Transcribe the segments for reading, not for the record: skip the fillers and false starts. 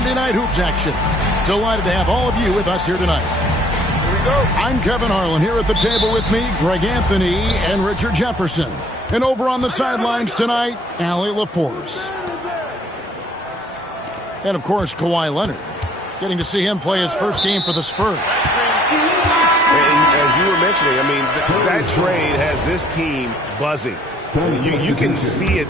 Monday Night Hoops action. Delighted to have all of you with us here tonight. Here we go. I'm Kevin Harlan. Here at the table with me, Greg Anthony and Richard Jefferson. And over on the sidelines tonight, Allie LaForce. And, of course, Kawhi Leonard. Getting to see him play his first game for the Spurs. And as you were mentioning, I mean, that trade has this team buzzing. You can see it.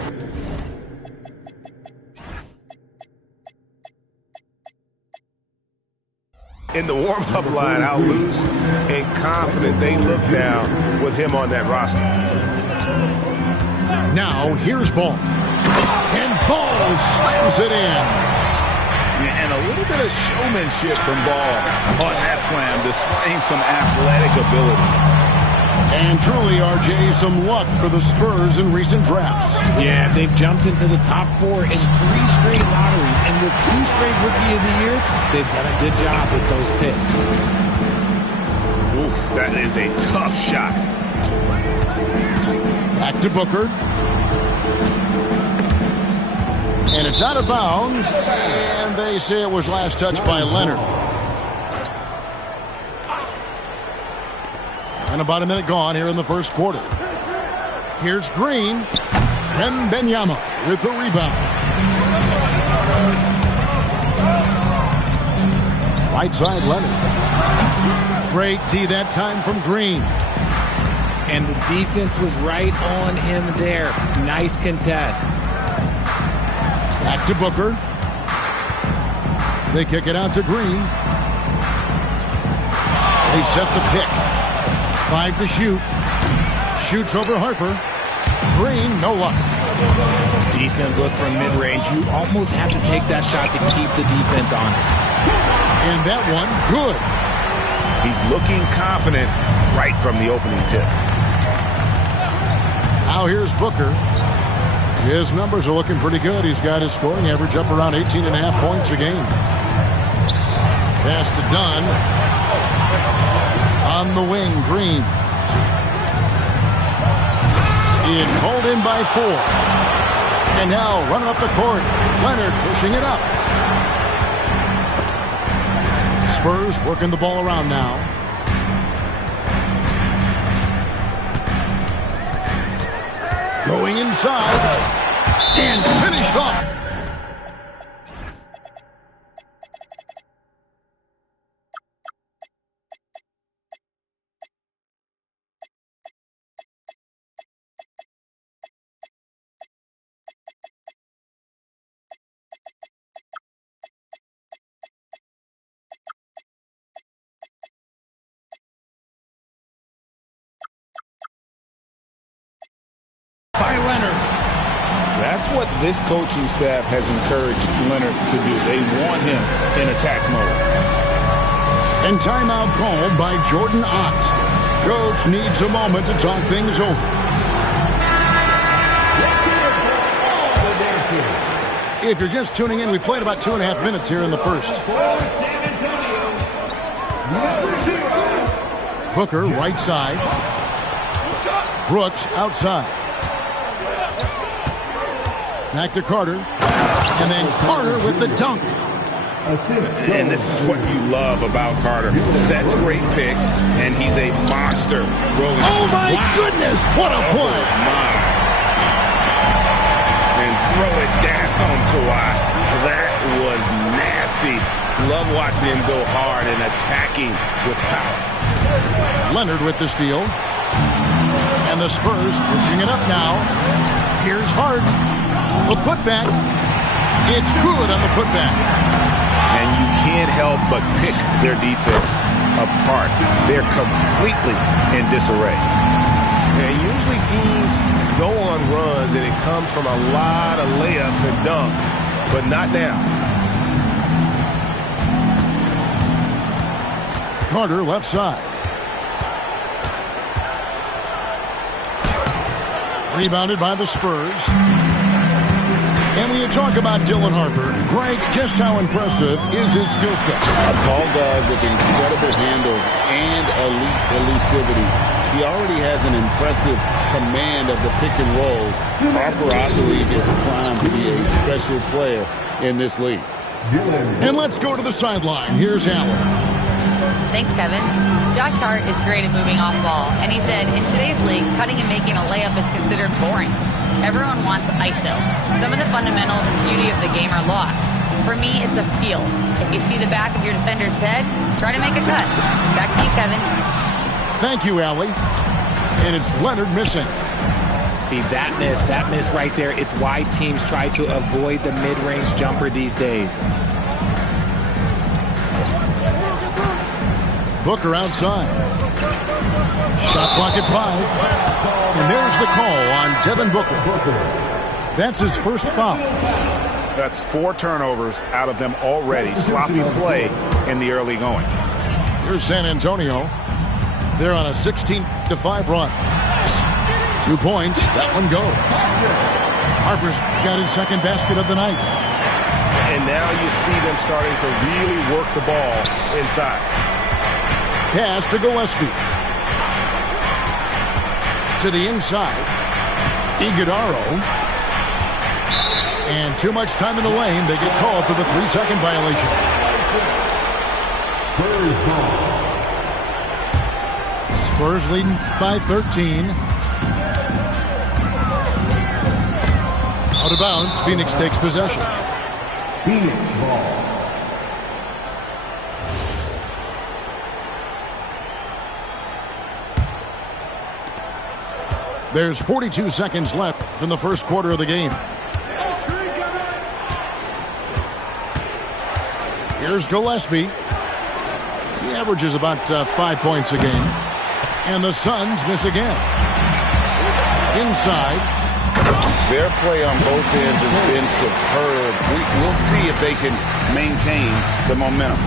In the warm-up line, how loose and confident they look now with him on that roster. Now, here's Ball. And Ball slams it in. And a little bit of showmanship from Ball on that slam, displaying some athletic ability. And truly, RJ, some luck for the Spurs in recent drafts. Yeah, they've jumped into the top 4 in 3 straight lotteries. And with 2 straight Rookie of the Years, they've done a good job with those picks. Oof, that is a tough shot. Back to Booker. And it's out of bounds. And they say it was last touched by Leonard. And about a minute gone here in the first quarter. Here's Green. And Benyama with the rebound. Right side, Leonard. Great D that time from Green. And the defense was right on him there. Nice contest. Back to Booker. They kick it out to Green. They set the pick. 5 to shoot. Shoots over Harper. Green, no luck. Decent look from mid-range. You almost have to take that shot to keep the defense honest. And that one, good. He's looking confident right from the opening tip. Now here's Booker. His numbers are looking pretty good. He's got his scoring average up around 18.5 points a game. Pass to Dunn. On the wing, Green. It's hauled in by 4. And now running up the court. Leonard pushing it up. Spurs working the ball around now. Going inside. And finished off. By Leonard. That's what this coaching staff has encouraged Leonard to do. They want him in attack mode. And timeout called by Jordan Ott. Coach needs a moment to talk things over. If you're just tuning in, we played about 2.5 minutes here in the first. Booker, right side. Brooks, outside. Back to Carter. And then Carter with the dunk. And this is what you love about Carter. Sets great picks, and he's a monster. Oh, my goodness. What a play. And throw it down, Kawhi. That was nasty. Love watching him go hard and attacking with power. Leonard with the steal. And the Spurs pushing it up now. Here's Hart. The putback. It's good on the putback. And you can't help but pick their defense apart. They're completely in disarray. And usually teams go on runs and it comes from a lot of layups and dunks, but not now. Carter left side. Rebounded by the Spurs. And when you talk about Dylan Harper, Greg, just how impressive is his skill set? A tall guard with incredible handles and elite elusivity. He already has an impressive command of the pick and roll. Harper, I believe, is primed to be a special player in this league. And let's go to the sideline. Here's Allen. Thanks, Kevin. Josh Hart is great at moving off ball, and he said, in today's league, cutting and making a layup is considered boring. Everyone wants ISO. Some of the fundamentals and beauty of the game are lost. For me, it's a feel. If you see the back of your defender's head, try to make a cut. Back to you, Kevin. Thank you, Allie. And it's Leonard missing. See, that miss right there, it's why teams try to avoid the mid-range jumper these days. Booker outside. Shot clock at 5. And there's the call on Devin Booker. That's his first foul. That's 4 turnovers out of them already. Sloppy play in the early going. Here's San Antonio. They're on a 16-5 run. 2 points. That one goes. Harper's got his second basket of the night. And now you see them starting to really work the ball inside. Pass to Gillespie. To the inside. Iguodaro. And too much time in the lane. They get called for the 3-second violation. Spurs leading by 13. Out of bounds. Phoenix takes possession. Phoenix ball. There's 42 seconds left from the first quarter of the game. Here's Gillespie. He averages about 5 points a game. And the Suns miss again. Inside. Their play on both ends has been superb. We'll see if they can maintain the momentum.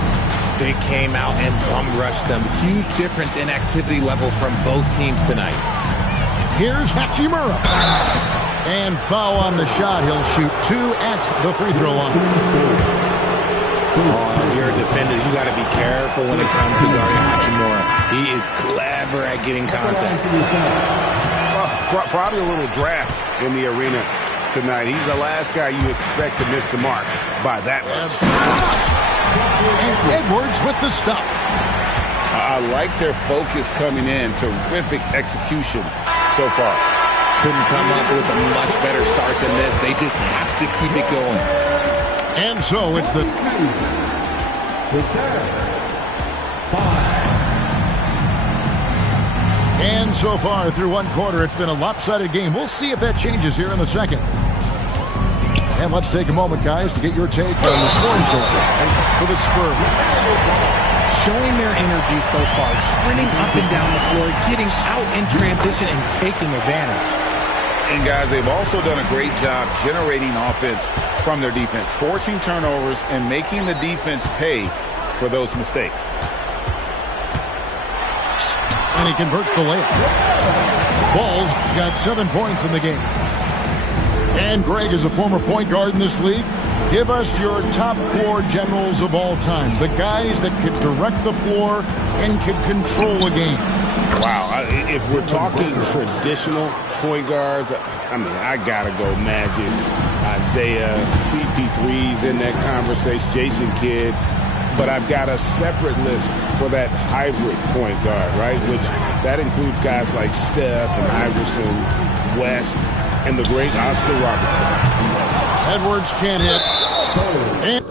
They came out and bum rushed them. Huge difference in activity level from both teams tonight. Here's Hachimura. And foul on the shot. He'll shoot 2 at the free throw line. Oh, if you're a defender, you got to be careful when it comes to guarding Hachimura. He is clever at getting contact. Probably a little draft in the arena tonight. He's the last guy you expect to miss the mark by that much. And Edwards with the stop. I like their focus coming in. Terrific execution so far. Couldn't come up with a much better start than this. They just have to keep it going. And so it's the... And so far through one quarter, it's been a lopsided game. We'll see if that changes here in the second. And let's take a moment, guys, to get your take on the scoring total for the Spurs. Showing their energy so far, sprinting up and down the floor, getting out in transition and taking advantage. And guys, they've also done a great job generating offense from their defense, forcing turnovers and making the defense pay for those mistakes. And he converts the layup. Ball's got 7 points in the game. And Greg is a former point guard in this league. Give us your top 4 generals of all time. The guys that could direct the floor and could control a game. Wow. If we're talking traditional point guards, I mean, I got to go Magic, Isaiah, CP3's in that conversation, Jason Kidd. But I've got a separate list for that hybrid point guard, right? Which that includes guys like Steph and Iverson, West, and the great Oscar Robertson. Edwards can't hit. And